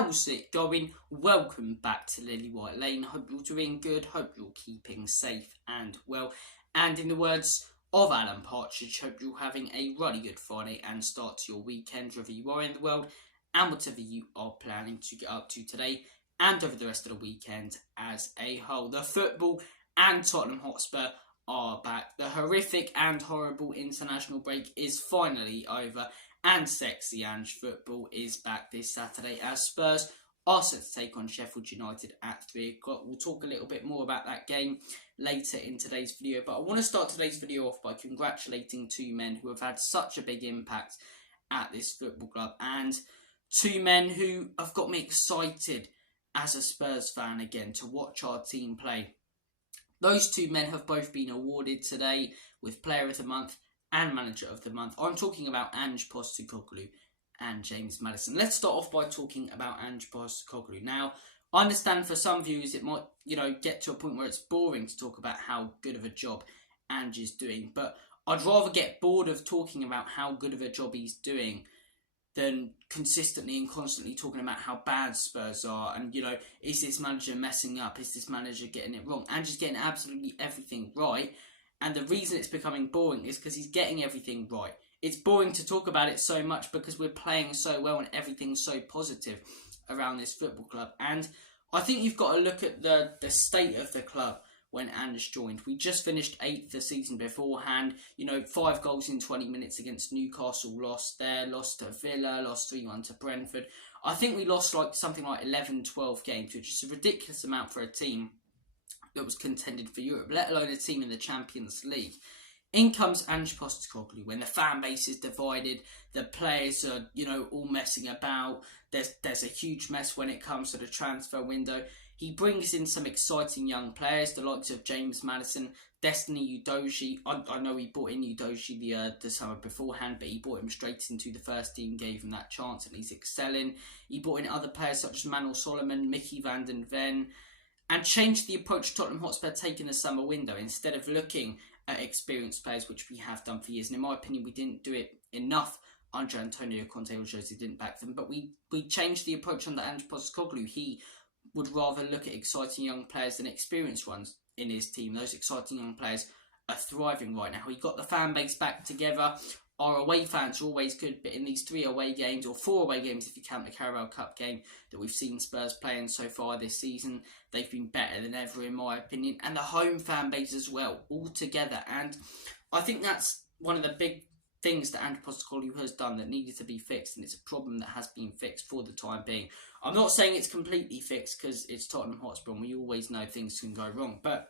How's it going? Welcome back to Lily White Lane. Hope you're doing good. Hope you're keeping safe and well. And in the words of Alan Partridge, hope you're having a really good Friday and start to your weekend, wherever you are in the world, and whatever you are planning to get up to today and over the rest of the weekend as a whole. The football and Tottenham Hotspur are back. The horrific and horrible international break is finally over, and sexy Ange football is back this Saturday as Spurs are set to take on Sheffield United at 3 o'clock. We'll talk a little bit more about that game later in today's video, but I want to start today's video off by congratulating two men who have had such a big impact at this football club, and two men who have got me excited as a Spurs fan again to watch our team play. Those two men have both been awarded today with Player of the Month and Manager of the Month. I'm talking about Ange Postecoglou and James Maddison. Let's start off by talking about Ange Postecoglou. Now, I understand for some viewers it might, get to a point where it's boring to talk about how good of a job Ange is doing, but I'd rather get bored of talking about how good of a job he's doing than consistently and constantly talking about how bad Spurs are and, is this manager messing up? Is this manager getting it wrong? Ange is getting absolutely everything right. And the reason it's becoming boring is because he's getting everything right. It's boring to talk about it so much because we're playing so well and everything's so positive around this football club. And I think you've got to look at the state of the club when Ange joined. We just finished 8th the season beforehand. 5 goals in 20 minutes against Newcastle, lost there, lost to Villa, lost 3-1 to Brentford. I think we lost something like 11, 12 games, which is a ridiculous amount for a team that was contended for Europe, let alone a team in the Champions League. In comes Ange Postecoglou when the fan base is divided, the players are, all messing about. There's a huge mess when it comes to the transfer window. He brings in some exciting young players, the likes of James Maddison, Destiny Udogie. I know he brought in Udogie the summer beforehand, but he brought him straight into the first team, gave him that chance, and he's excelling. He brought in other players such as Manuel Solomon, Mickey van den Ven, and changed the approach Tottenham Hotspur take in the summer window instead of looking at experienced players, which we have done for years. And in my opinion, we didn't do it enough under Antonio Conte or Jose didn't back them. But we changed the approach under Ange Postecoglou. He would rather look at exciting young players than experienced ones in his team. Those exciting young players are thriving right now. He got the fan base back together. Our away fans are always good, but in these 3 away games, or 4 away games if you count the Carabao Cup game that we've seen Spurs playing so far this season, they've been better than ever in my opinion. And the home fan base as well, all together. And I think that's one of the big things that Ange Postecoglou has done that needed to be fixed, and it's a problem that has been fixed for the time being. I'm not saying it's completely fixed because it's Tottenham Hotspur and we always know things can go wrong, but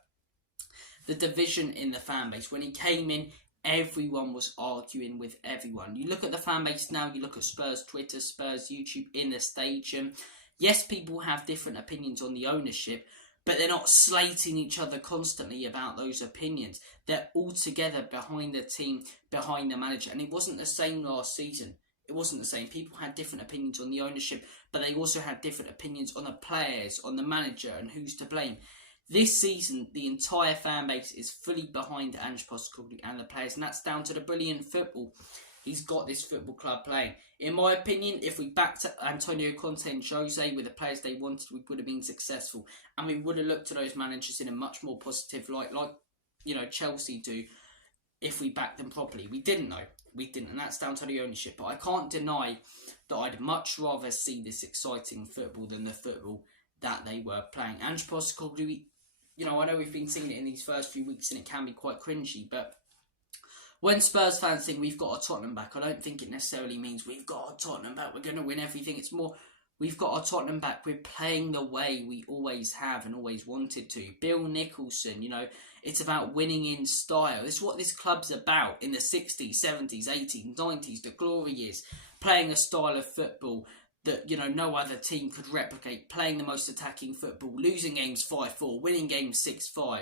the division in the fan base, when he came in, everyone was arguing with everyone. You look at the fan base now, you look at Spurs Twitter, Spurs YouTube, in the stadium. Yes, people have different opinions on the ownership, but they're not slating each other constantly about those opinions. They're all together behind the team, behind the manager. And it wasn't the same last season. It wasn't the same. People had different opinions on the ownership, but they also had different opinions on the players, on the manager, and who's to blame. This season, the entire fan base is fully behind Ange Postecoglou and the players, and that's down to the brilliant football he's got this football club playing. In my opinion, if we backed Antonio Conte and Jose with the players they wanted, we would have been successful, and we would have looked at those managers in a much more positive light, like Chelsea do, if we backed them properly. We didn't though. We didn't, and that's down to the ownership. But I can't deny that I'd much rather see this exciting football than the football that they were playing. Ange Postecoglou, I know we've been seeing it in these first few weeks and it can be quite cringy, but when Spurs fans think we've got our Tottenham back, I don't think it necessarily means we've got our Tottenham back, we're going to win everything. It's more, we've got our Tottenham back, we're playing the way we always have and always wanted to. Bill Nicholson, it's about winning in style. It's what this club's about in the 60s, 70s, 80s, 90s, the glory years. Playing a style of football that, no other team could replicate, playing the most attacking football, losing games 5-4, winning games 6-5.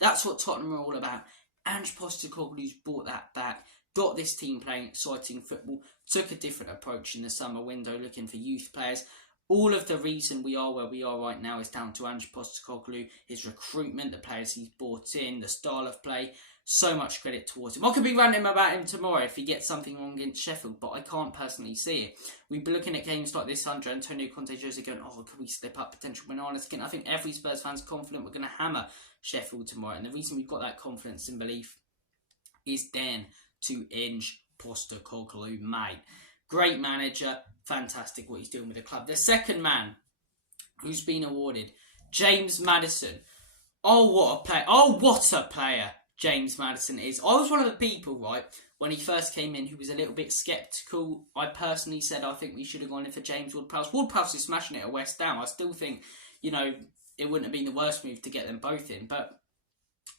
That's what Tottenham are all about. Ange Postecoglou's brought that back, got this team playing exciting football, took a different approach in the summer window, looking for youth players. All of the reason we are where we are right now is down to Ange Postecoglou, his recruitment, the players he's brought in, the style of play. So much credit towards him. I could be ranting about him tomorrow if he gets something wrong against Sheffield, but I can't personally see it. We've been looking at games like this under Antonio Conte, Jose going, oh, could we slip up potential bananas again? I think every Spurs fan's confident we're going to hammer Sheffield tomorrow. And the reason we've got that confidence and belief is down to Ange Postecoglou, mate. Great manager. Fantastic what he's doing with the club. The second man who's been awarded, James Maddison. Oh, what a player. Oh, what a player James Maddison is. I was one of the people, right, when he first came in, who was a little bit sceptical. I personally said I think we should have gone in for James Ward-Prowse. Ward-Prowse is smashing it at West Ham. I still think, it wouldn't have been the worst move to get them both in. But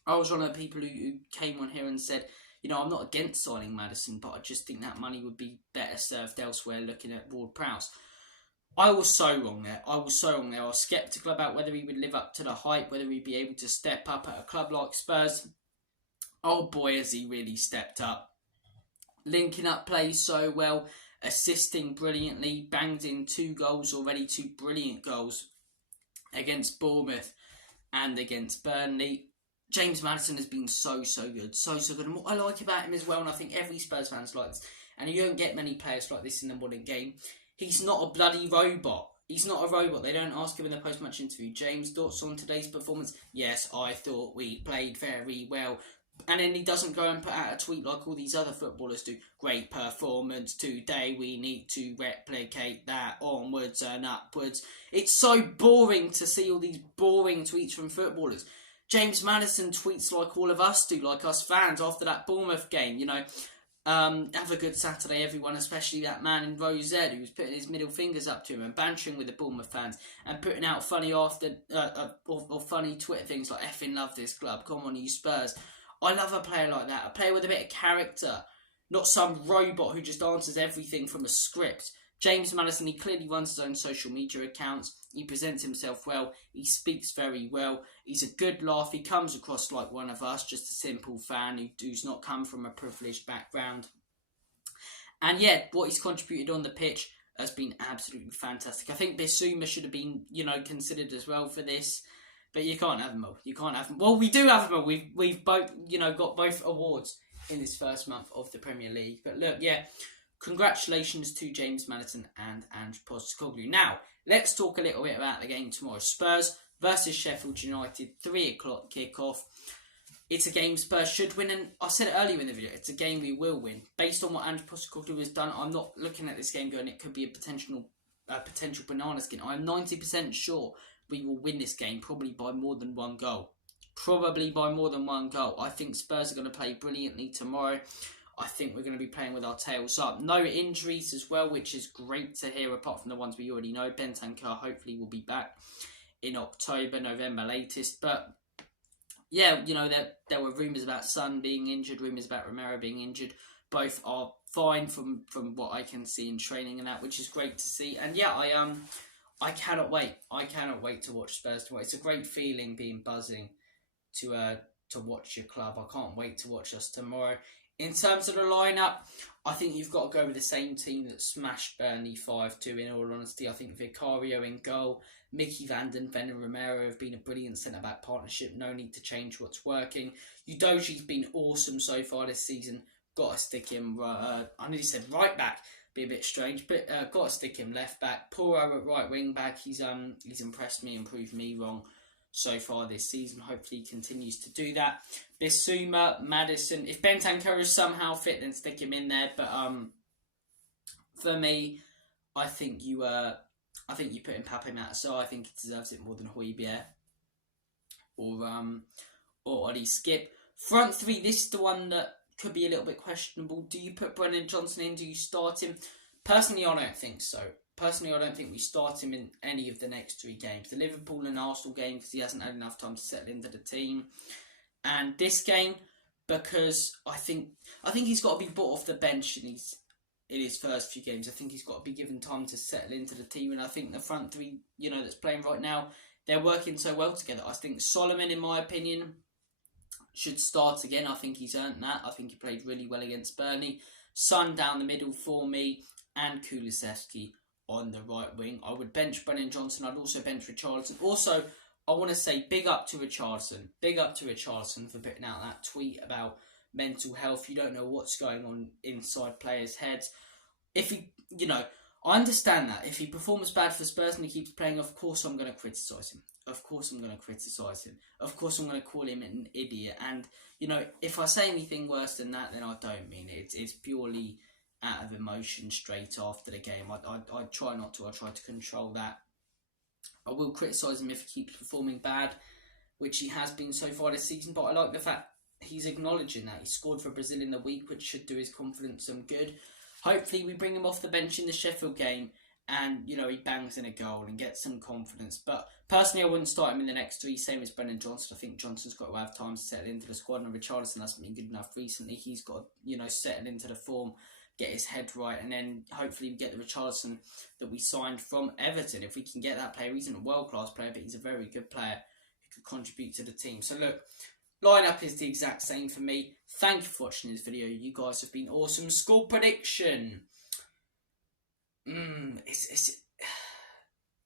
I was one of the people who came on here and said, I'm not against signing Maddison, but I just think that money would be better served elsewhere looking at Ward-Prowse. I was so wrong there. I was sceptical about whether he would live up to the hype, whether he'd be able to step up at a club like Spurs. Oh boy, has he really stepped up. Linking up plays so well, assisting brilliantly, banged in 2 goals already, 2 brilliant goals against Bournemouth and against Burnley. James Maddison has been so good. So good. And what I like about him as well, and I think every Spurs fan's like this, and you don't get many players like this in the modern game, he's not a bloody robot. He's not a robot. They don't ask him in the post-match interview, James, thoughts on today's performance? Yes, I thought we played very well. And then he doesn't go and put out a tweet like all these other footballers do. Great performance today. We need to replicate that onwards and upwards. It's so boring to see all these boring tweets from footballers. James Maddison tweets like all of us do, like us fans after that Bournemouth game. Have a good Saturday, everyone, especially that man in row Z who was putting his middle fingers up to him and bantering with the Bournemouth fans and putting out funny or funny Twitter things like effing love this club, come on you Spurs. I love a player like that, a player with a bit of character, not some robot who just answers everything from a script. James Maddison, he clearly runs his own social media accounts, he presents himself well, he speaks very well, he's a good laugh, he comes across like one of us, just a simple fan who does not come from a privileged background. And yeah, what he's contributed on the pitch has been absolutely fantastic. I think Bissouma should have been, considered as well for this. But you can't have them all. Well, we do have them all. We've both, got both awards in this first month of the Premier League. But look, congratulations to James Maddison and Ange Postecoglou. Now, let's talk a little bit about the game tomorrow. Spurs versus Sheffield United, 3 o'clock kickoff. It's a game Spurs should win, and I said it earlier in the video, it's a game we will win. Based on what Ange Postecoglou has done, I'm not looking at this game going, it could be a potential banana skin. I'm 90% sure we will win this game, probably by more than 1 goal. I think Spurs are going to play brilliantly tomorrow. I think we're going to be playing with our tails up. No injuries as well, which is great to hear, apart from the ones we already know. Bentancur hopefully will be back in October, November latest. But yeah, there were rumours about Son being injured, rumours about Romero being injured. Both are fine from what I can see in training and that, which is great to see. And yeah, I cannot wait. I cannot wait to watch Spurs tomorrow. It's a great feeling being buzzing to watch your club. I can't wait to watch us tomorrow. In terms of the lineup, I think you've got to go with the same team that smashed Burnley 5-2, in all honesty. I think Vicario in goal, Mickey van den Ven and Romero have been a brilliant centre-back partnership. No need to change what's working. Udogie's been awesome so far this season. Got to stick him, I nearly said right back. Be a bit strange, but got to stick him left back. Poro at right wing back. He's impressed me and proved me wrong so far this season. Hopefully he continues to do that. Bissouma, Maddison. If Bentancur is somehow fit, then stick him in there. But for me, I think you put in Pape Matsou. I think he deserves it more than Højbjerg or Ollie Skip. Front three. This is the one that could be a little bit questionable. Do you put Brennan Johnson in? Do you start him? Personally, I don't think so. I don't think we start him in any of the next 3 games. The Liverpool and Arsenal game, because he hasn't had enough time to settle into the team. And this game, because I think he's got to be brought off the bench in his first few games. I think he's got to be given time to settle into the team. And I think the front three, that's playing right now, they're working so well together. I think Solomon, in my opinion, should start again. I think he's earned that. I think he played really well against Burnley. Son down the middle for me, and Kulusevski on the right wing. I would bench Brennan Johnson. I'd also bench Richarlison. Also, I want to say big up to Richarlison. Big up to Richarlison for putting out that tweet about mental health. You don't know what's going on inside players' heads. If he, I understand that. If he performs bad for Spurs and he keeps playing, of course I'm going to criticise him. Of course I'm going to criticise him. Of course I'm going to call him an idiot. And, if I say anything worse than that, then I don't mean it. It's purely out of emotion straight after the game. I try not to. I try to control that. I will criticise him if he keeps performing bad, which he has been so far this season. But I like the fact he's acknowledging that. He scored for Brazil in the week, which should do his confidence some good. Hopefully we bring him off the bench in the Sheffield game and, he bangs in a goal and gets some confidence. But personally, I wouldn't start him in the next 3, same as Brennan Johnson. I think Johnson's got to have time to settle into the squad, and Richarlison hasn't been good enough recently. He's got to, settle into the form, get his head right, and then hopefully we get the Richarlison that we signed from Everton. If we can get that player, he's not a world-class player, but he's a very good player who could contribute to the team. So look, lineup is the exact same for me. Thank you for watching this video. You guys have been awesome. Score prediction.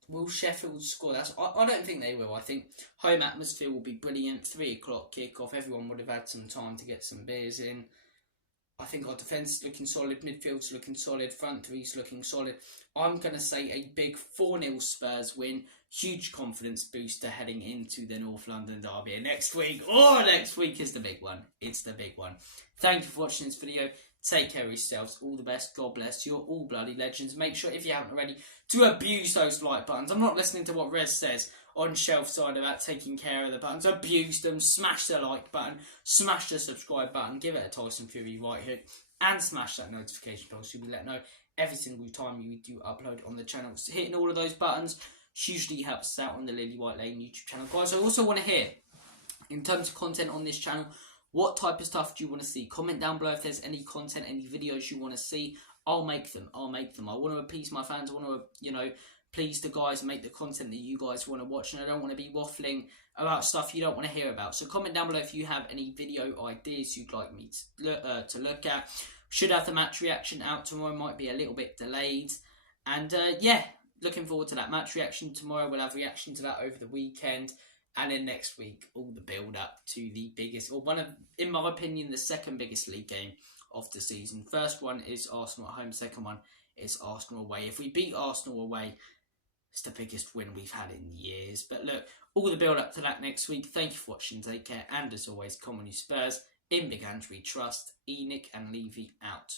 Will Sheffield score? I don't think they will. I think home atmosphere will be brilliant. 3 o'clock kickoff. Everyone would have had some time to get some beers in. I think our defence is looking solid. Midfield's looking solid. Front three's looking solid. I'm going to say a big 4-0 Spurs win. Huge confidence booster heading into the North London derby. And next week is the big one. It's the big one. Thank you for watching this video. Take care of yourselves. All the best. God bless. You're all bloody legends. Make sure, if you haven't already, to abuse those like buttons. I'm not listening to what Rez says on Shelf Side about taking care of the buttons. Abuse them. Smash the like button. Smash the subscribe button. Give it a Tyson Fury right hook. And smash that notification bell so you'll be let know every single time we do upload on the channel. So hitting all of those buttons hugely helps us out on the Lily White Lane YouTube channel. Guys, I also want to hear, in terms of content on this channel, what type of stuff do you want to see? Comment down below if there's any content, any videos you want to see. I'll make them. I want to appease my fans. I want to, please the guys and make the content that you guys want to watch. And I don't want to be waffling about stuff you don't want to hear about. So comment down below if you have any video ideas you'd like me to look at. Should have the match reaction out tomorrow. Might be a little bit delayed. And yeah, looking forward to that match reaction tomorrow. We'll have reaction to that over the weekend. And then next week, all the build-up to the biggest, or one of, in my opinion, the second biggest league game of the season. First one is Arsenal at home. Second one is Arsenal away. If we beat Arsenal away, it's the biggest win we've had in years. But look, all the build-up to that next week. Thank you for watching. Take care. And as always, come on you Spurs. In Big Ange we trust. Enoch and Levy out.